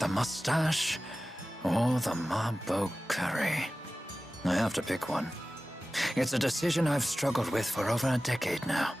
The mustache or the marbo curry? I have to pick one. It's a decision I've struggled with for over a decade now.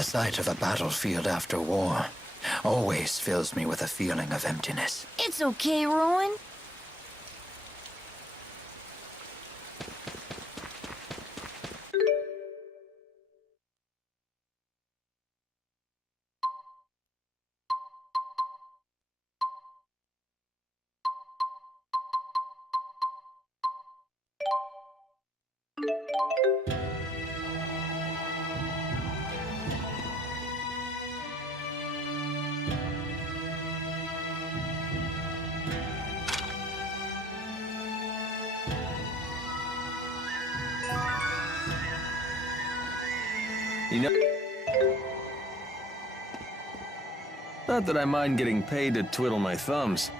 The sight of a battlefield after war always fills me with a feeling of emptiness. It's okay, Rowan. You know, not that I mind getting paid to twiddle my thumbs.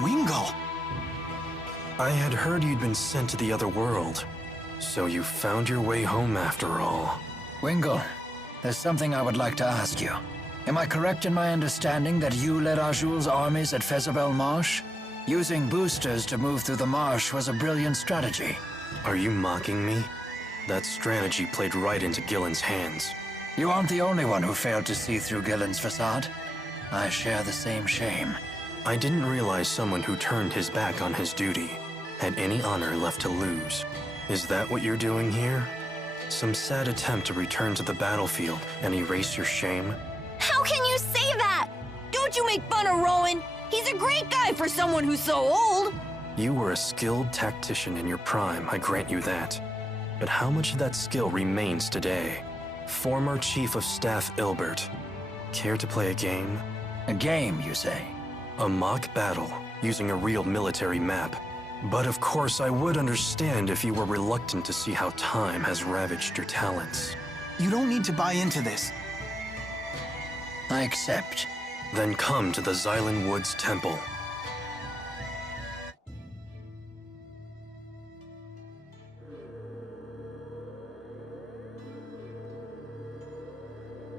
Wingull! I had heard you'd been sent to the other world, so you found your way home after all. Wingull, there's something I would like to ask you. Am I correct in my understanding that you led Arjul's armies at Fezabel Marsh? Using boosters to move through the marsh was a brilliant strategy. Are you mocking me? That strategy played right into Gillen's hands. You aren't the only one who failed to see through Gillen's facade. I share the same shame. I didn't realize someone who turned his back on his duty had any honor left to lose. Is that what you're doing here? Some sad attempt to return to the battlefield and erase your shame? How can you say that? Don't you make fun of Rowan? He's a great guy for someone who's so old. You were a skilled tactician in your prime, I grant you that. But how much of that skill remains today? Former Chief of Staff Ilbert. Care to play a game? A game, you say? A mock battle, using a real military map. But of course I would understand if you were reluctant to see how time has ravaged your talents. You don't need to buy into this. I accept. Then come to the Xylan Woods Temple.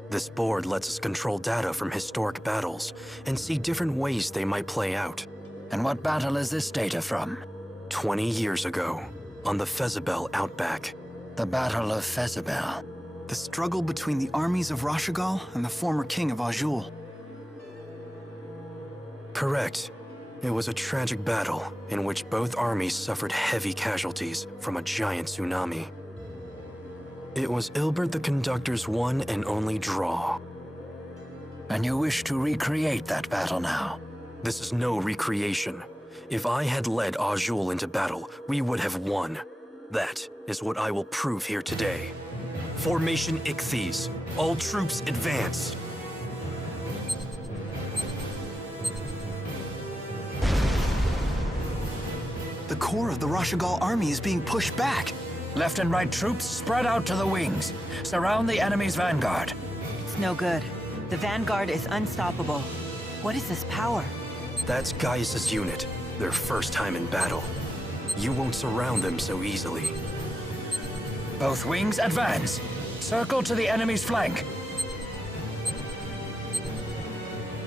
This board lets us control data from historic battles and see different ways they might play out. And what battle is this data from? 20 years ago, on the Fezabel Outback. The Battle of Fezabel. The struggle between the armies of Rashigal and the former king of Azul. Correct. It was a tragic battle in which both armies suffered heavy casualties from a giant tsunami. It was Ilbert the Conductor's one and only draw. And you wish to recreate that battle now? This is no recreation. If I had led Azul into battle, we would have won. That is what I will prove here today. Formation Ichthyes. All troops advance. The core of the Rashigal army is being pushed back. Left and right troops spread out to the wings. Surround the enemy's vanguard. It's no good. The vanguard is unstoppable. What is this power? That's Gaius' unit. Their first time in battle. You won't surround them so easily. Both wings advance. Circle to the enemy's flank.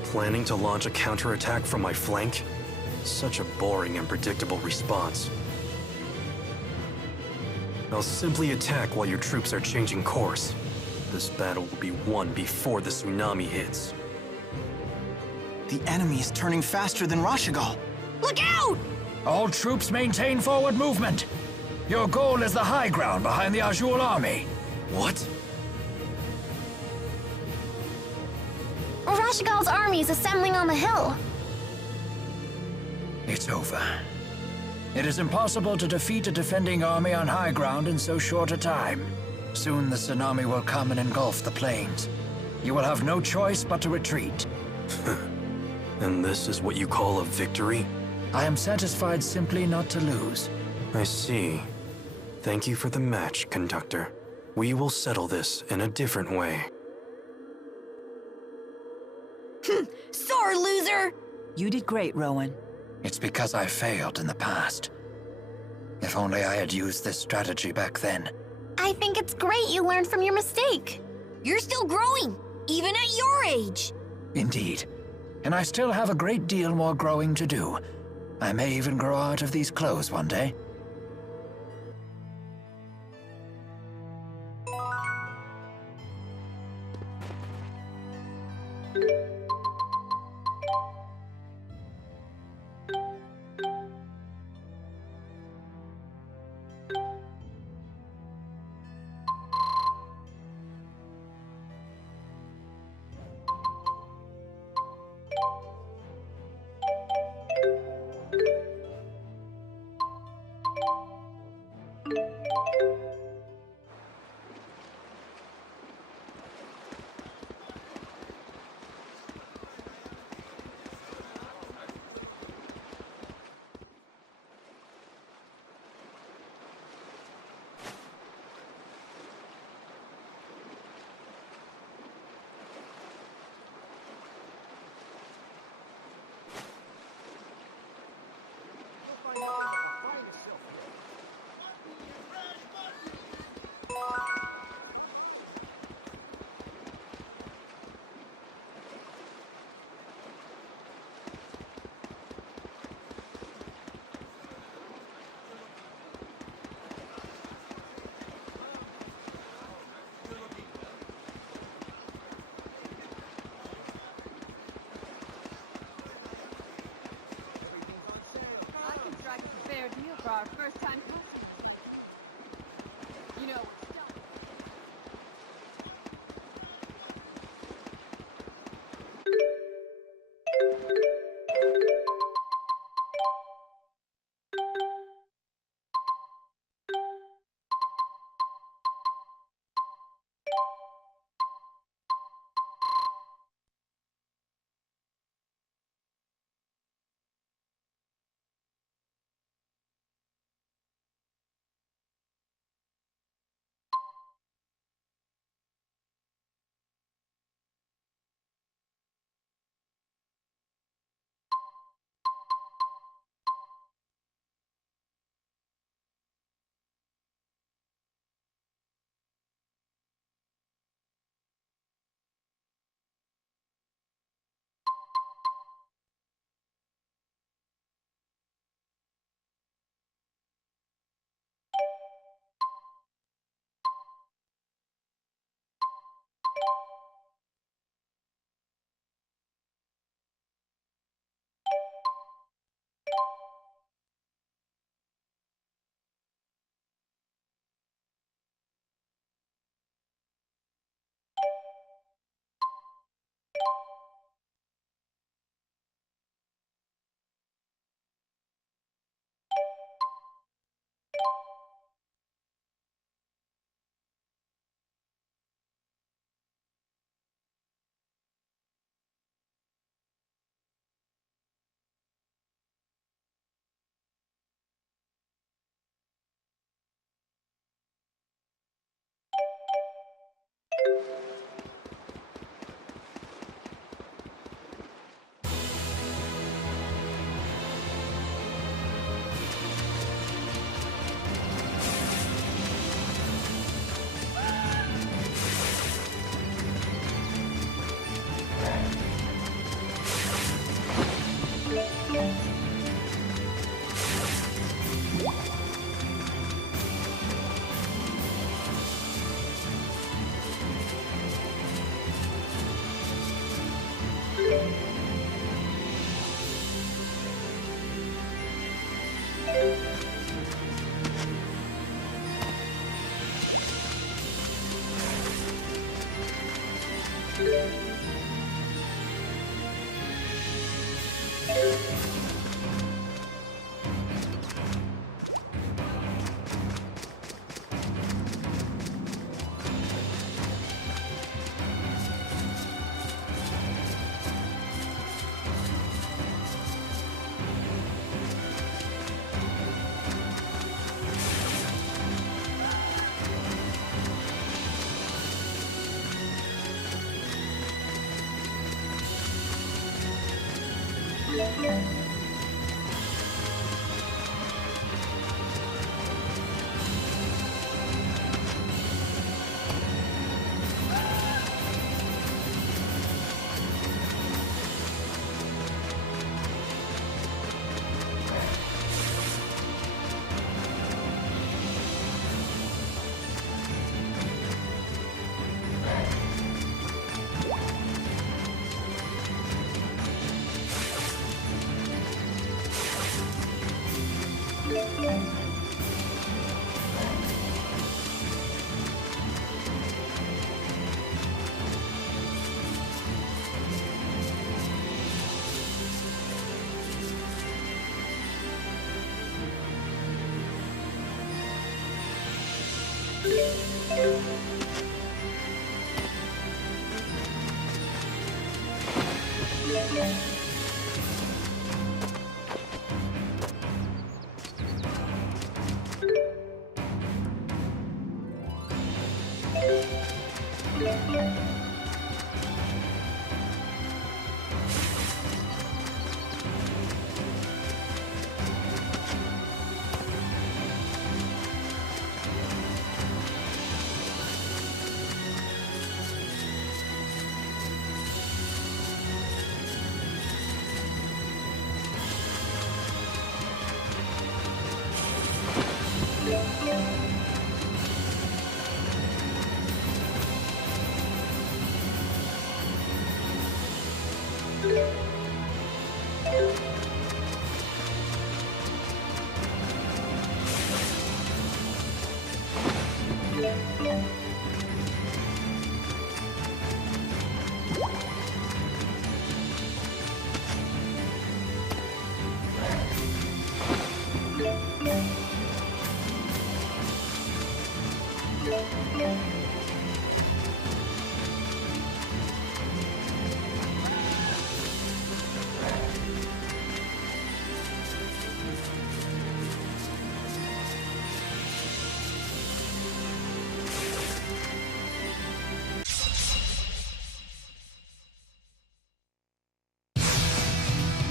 Planning to launch a counterattack from my flank? Such a boring and predictable response. I'll simply attack while your troops are changing course. This battle will be won before the tsunami hits. The enemy is turning faster than Rashigal. Look out! All troops maintain forward movement. Your goal is the high ground behind the Azul army. What? Rashigal's army is assembling on the hill. It's over. It is impossible to defeat a defending army on high ground in so short a time. Soon the tsunami will come and engulf the plains. You will have no choice but to retreat. And this is what you call a victory? I am satisfied simply not to lose. I see. Thank you for the match, Conductor. We will settle this in a different way. Sore loser! You did great, Rowan. It's because I failed in the past. If only I had used this strategy back then. I think it's great you learned from your mistake. You're still growing, even at your age. Indeed. And I still have a great deal more growing to do. I may even grow out of these clothes one day. I can strike a fair deal for our first time customer. You know,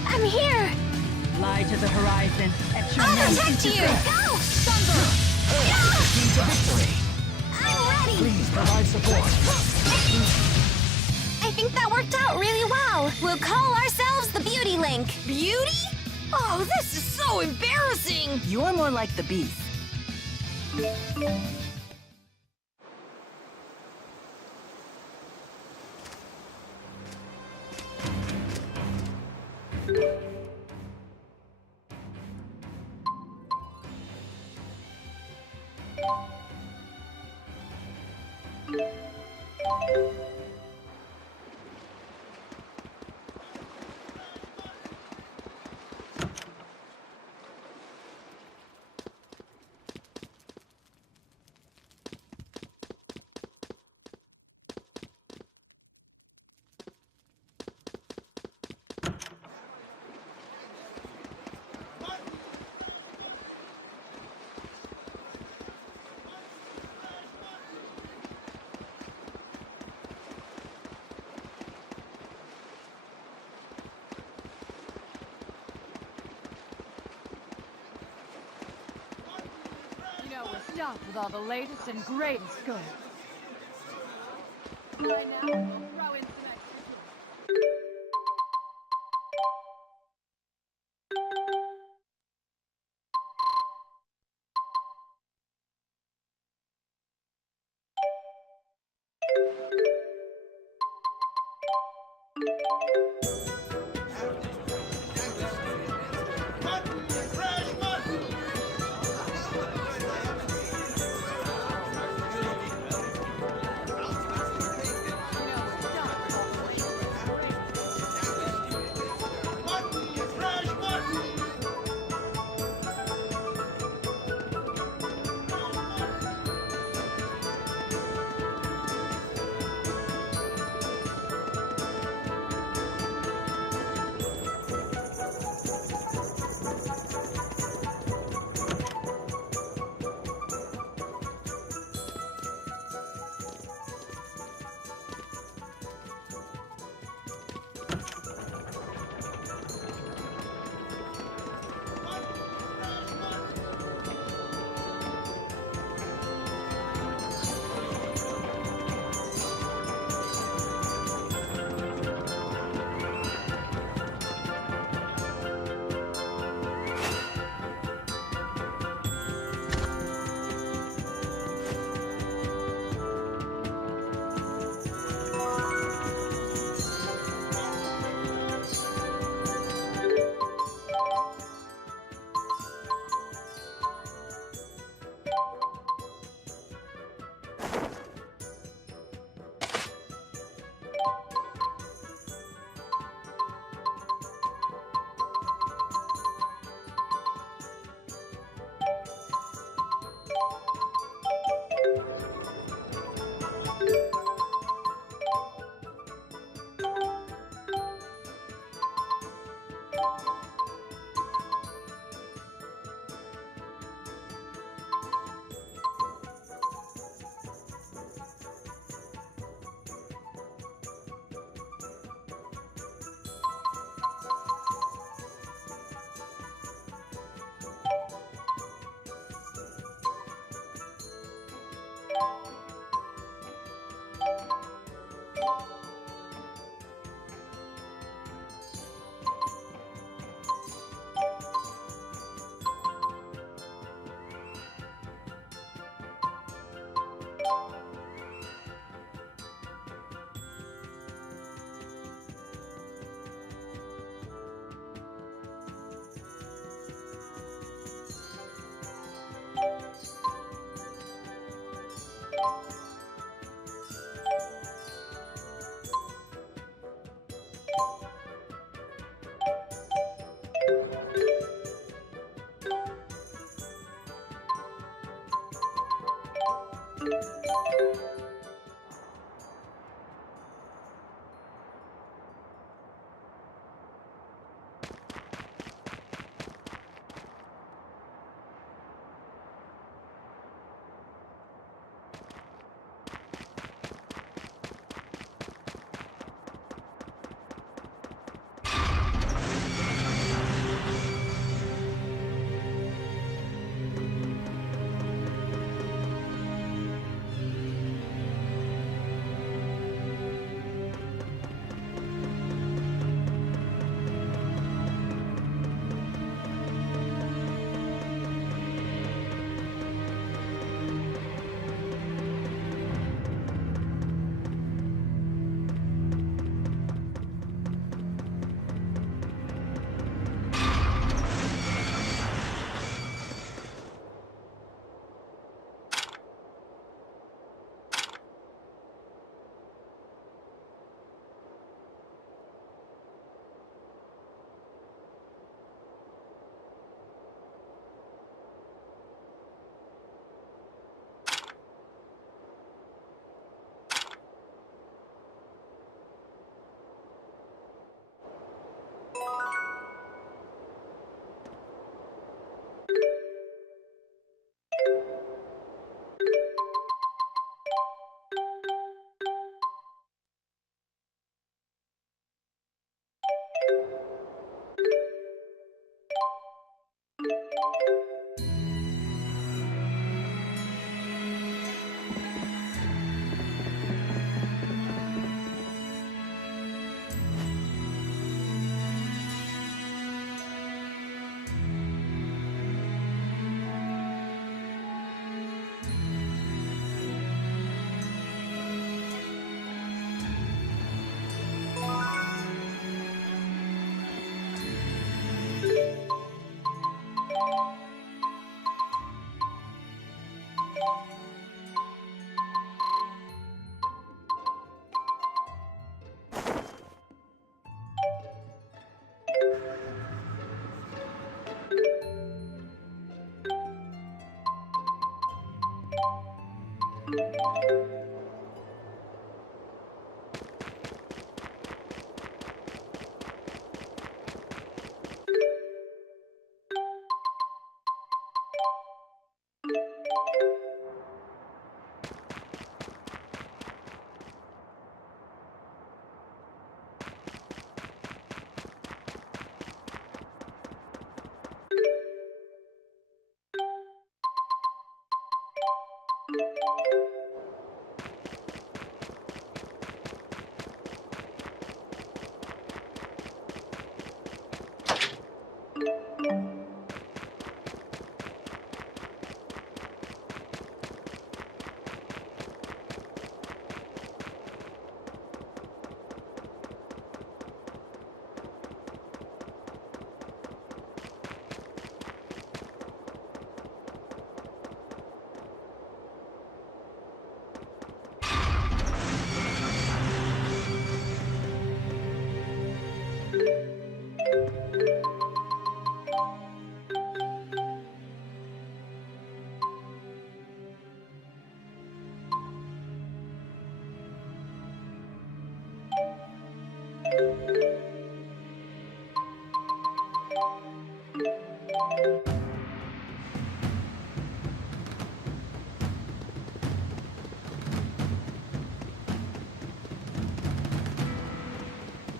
I'm here! Fly to the horizon. At your I'll name. protect you! Go! Thunder! I'm ready! Please provide support. I think that worked out really well. We'll call ourselves the Beauty Link. Beauty? Oh, this is so embarrassing! You're more like the beast. You know, we're stocked with all the latest and greatest goods. Right now, we'll throw in some extra tools.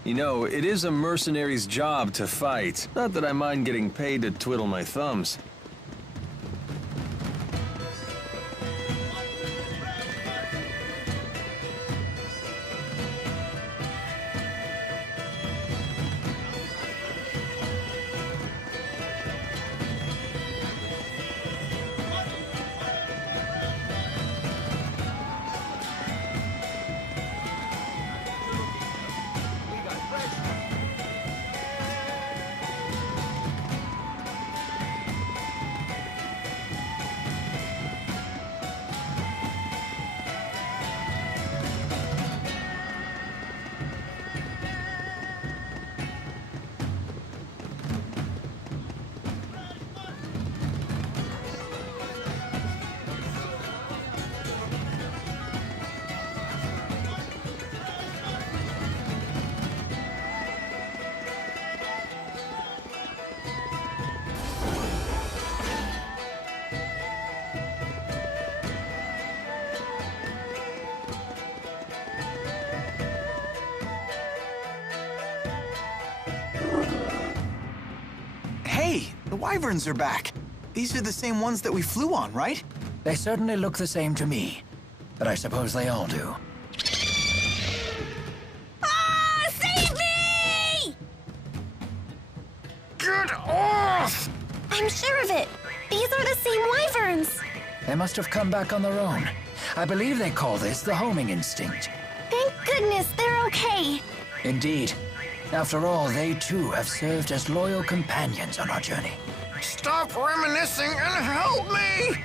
You know, it is a mercenary's job to fight. Not that I mind getting paid to twiddle my thumbs. Hey, the wyverns are back. These are the same ones that we flew on, right? They certainly look the same to me, but I suppose they all do. Ah! Save me! Get off! I'm sure of it. These are the same wyverns. They must have come back on their own. I believe they call this the homing instinct. Thank goodness they're okay. Indeed. After all, they too have served as loyal companions on our journey. Stop reminiscing and help me!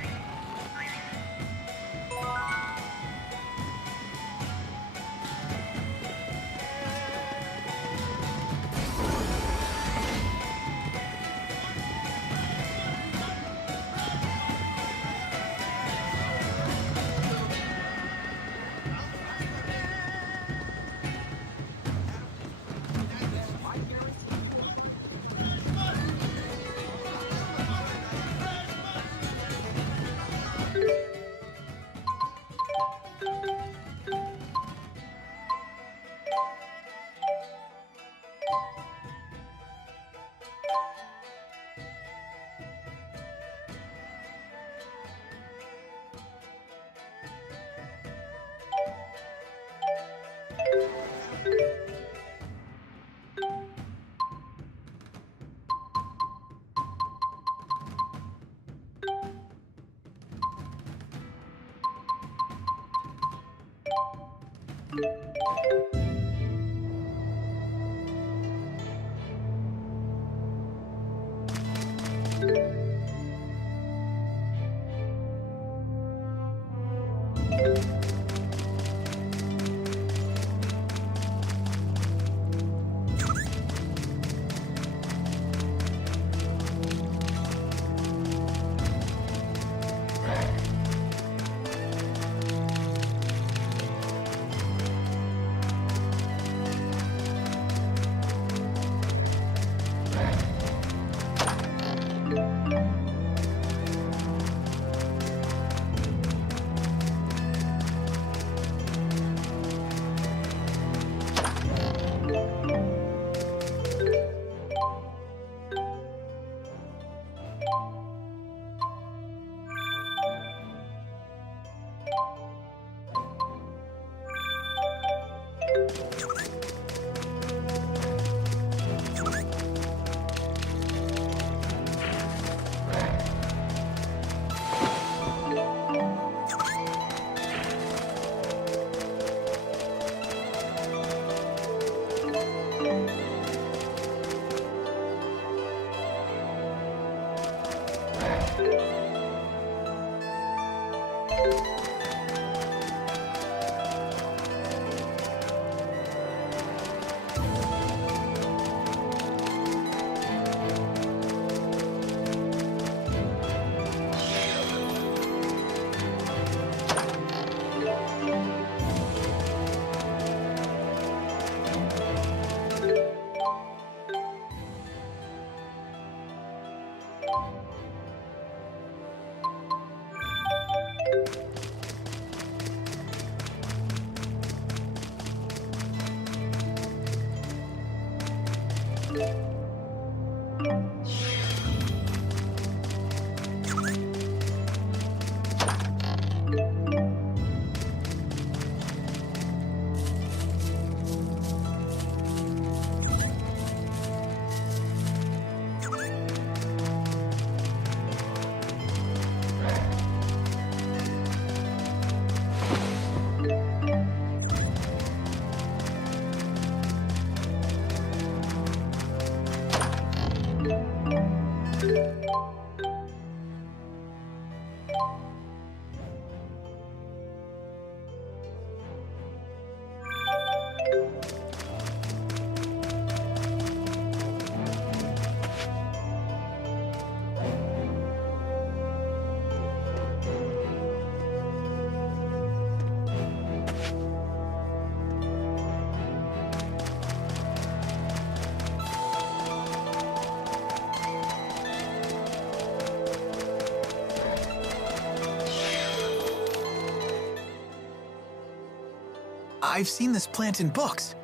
I've seen this plant in books.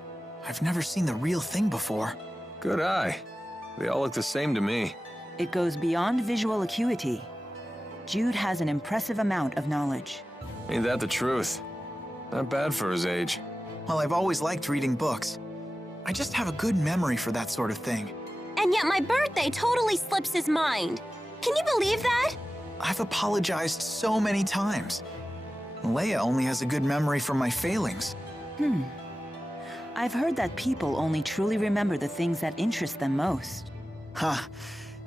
I've never seen the real thing before. Good eye. They all look the same to me. It goes beyond visual acuity. Jude has an impressive amount of knowledge. Ain't that the truth? Not bad for his age. Well, I've always liked reading books. I just have a good memory for that sort of thing. And yet my birthday totally slips his mind. Can you believe that? I've apologized so many times. Leia only has a good memory for my failings. I've heard that people only truly remember the things that interest them most. Huh.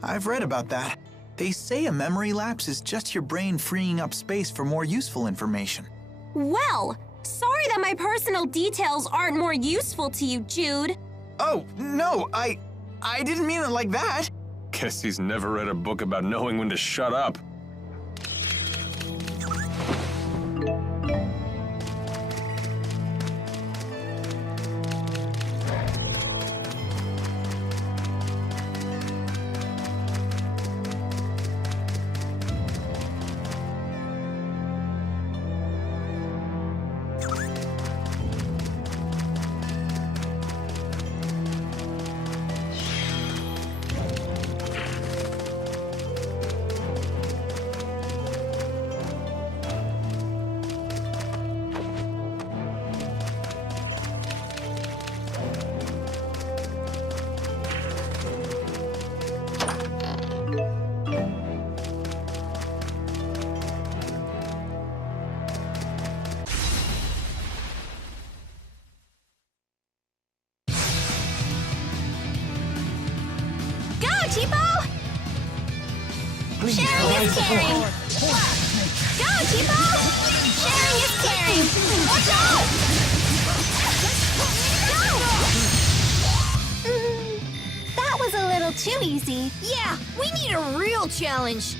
I've read about that. They say a memory lapse is just your brain freeing up space for more useful information. Well, sorry that my personal details aren't more useful to you, Jude. Oh, no, I didn't mean it like that. Guess he's never read a book about knowing when to shut up. Tipo! Sharing is caring! Go, Tipo! Sharing is caring! Watch out! That was a little too easy. Yeah, we need a real challenge.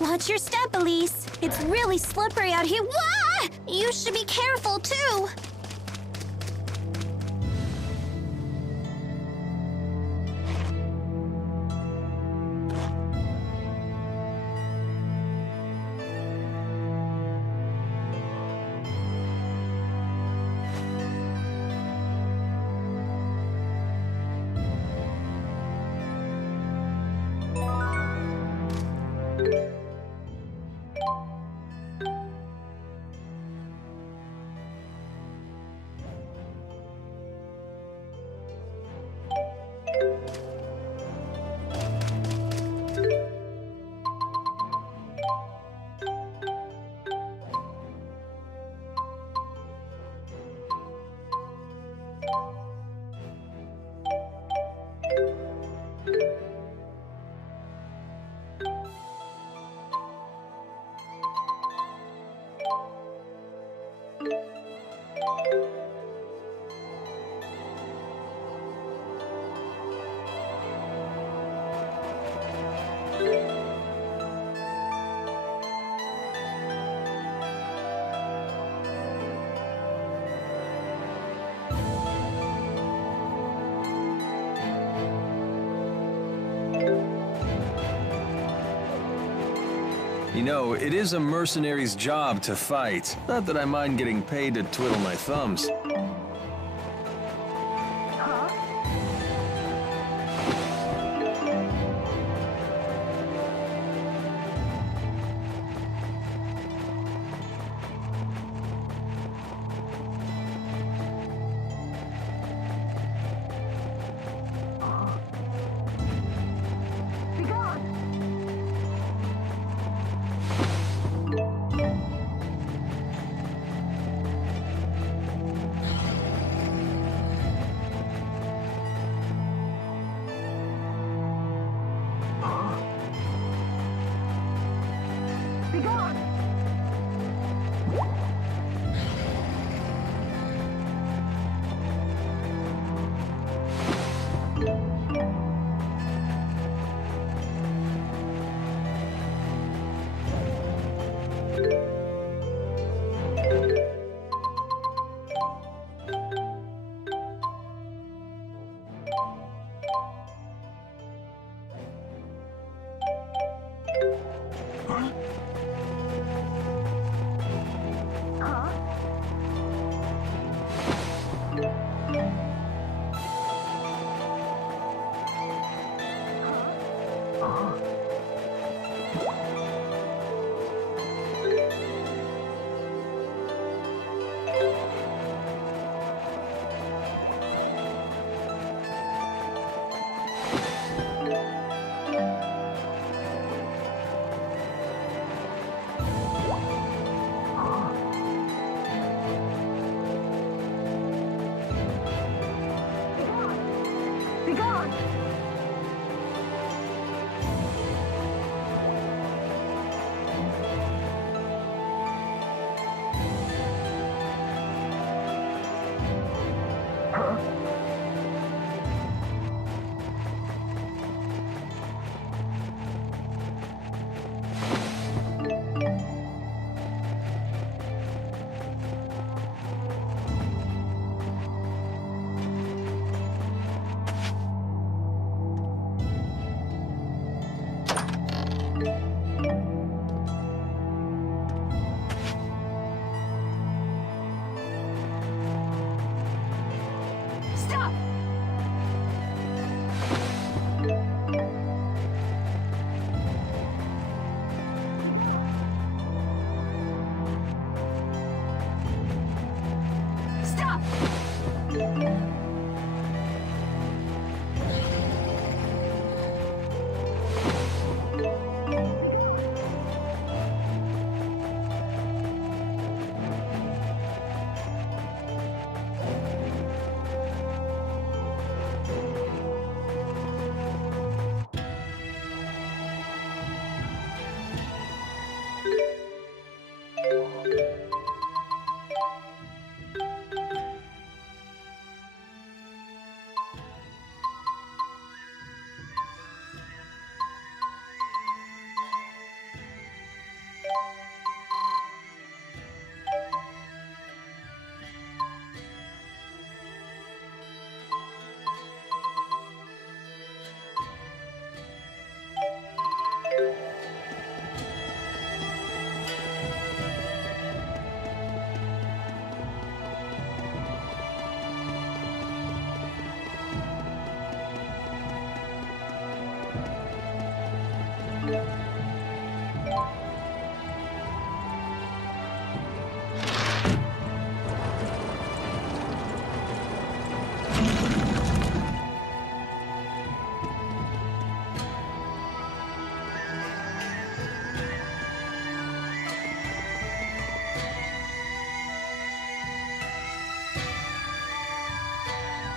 Watch your step, Elise. It's really slippery out here. Wah! You should be careful, too. You know, it is a mercenary's job to fight. Not that I mind getting paid to twiddle my thumbs.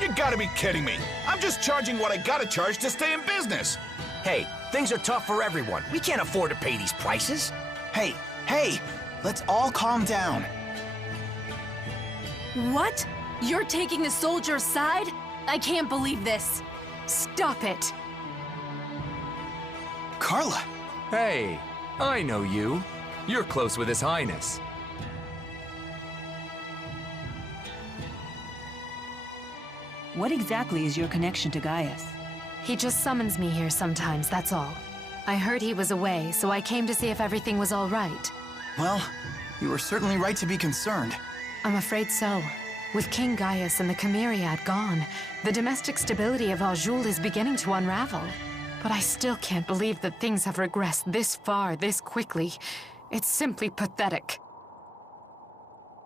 You gotta be kidding me. I'm just charging what I gotta charge to stay in business. Hey, things are tough for everyone. We can't afford to pay these prices. Hey, let's all calm down. What? You're taking the soldier's side? I can't believe this. Stop it. Carla, Hey, I know you. You're close with His Highness. What exactly is your connection to Gaius? He just summons me here sometimes, that's all. I heard he was away, so I came to see if everything was all right. well, you were certainly right to be concerned. I'm afraid so. With King Gaius and the Chimeriad gone, the domestic stability of Azul is beginning to unravel. But I still can't believe that things have regressed this far, this quickly. It's simply pathetic.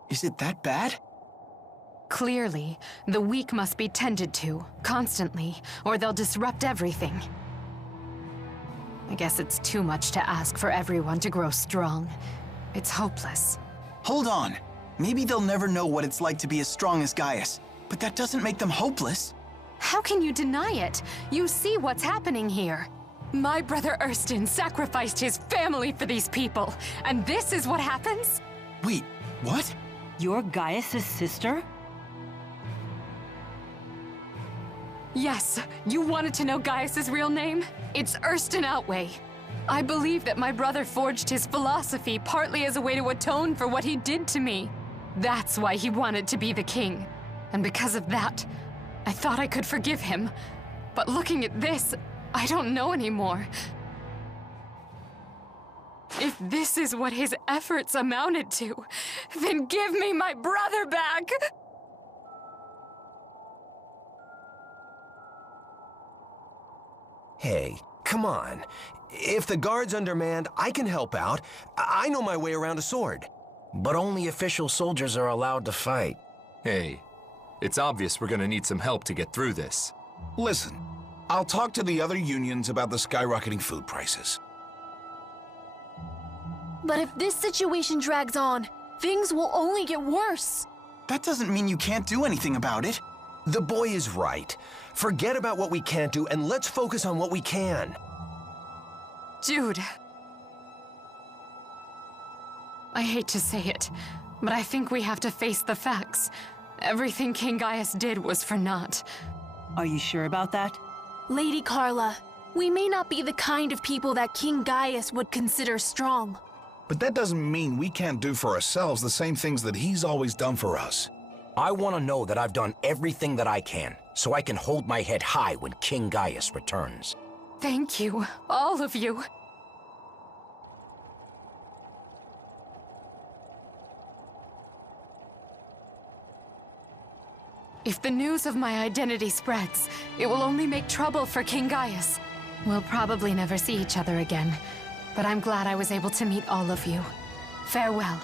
Is it that bad? Clearly, the weak must be tended to, constantly, or they'll disrupt everything. I guess it's too much to ask for everyone to grow strong. It's hopeless. Hold on. Maybe they'll never know what it's like to be as strong as Gaius, but that doesn't make them hopeless. How can you deny it? You see what's happening here. My brother Ersten sacrificed his family for these people, and this is what happens? Wait, what? You're Gaius' sister? Yes, you wanted to know Gaius' real name? It's Ersten Outway. I believe that my brother forged his philosophy partly as a way to atone for what he did to me. That's why he wanted to be the king. And because of that, I thought I could forgive him. But looking at this, I don't know anymore. If this is what his efforts amounted to, then give me my brother back! Hey, come on. If the guard's undermanned, I can help out. I know my way around a sword. But only official soldiers are allowed to fight. Hey, it's obvious we're gonna need some help to get through this. Listen, I'll talk to the other unions about the skyrocketing food prices. But if this situation drags on, things will only get worse. That doesn't mean you can't do anything about it. The boy is right. Forget about what we can't do and let's focus on what we can. Jude. I hate to say it, but I think we have to face the facts. Everything King Gaius did was for naught. Are you sure about that? Lady Carla, we may not be the kind of people that King Gaius would consider strong. But that doesn't mean we can't do for ourselves the same things that he's always done for us. I want to know that I've done everything that I can, so I can hold my head high when King Gaius returns. Thank you, all of you. If the news of my identity spreads, it will only make trouble for King Gaius. We'll probably never see each other again, but I'm glad I was able to meet all of you. Farewell.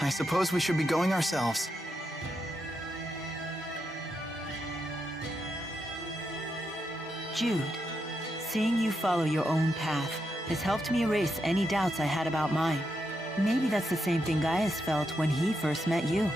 I suppose we should be going ourselves. Jude, seeing you follow your own path has helped me erase any doubts I had about mine. Maybe that's the same thing Gaius felt when he first met you.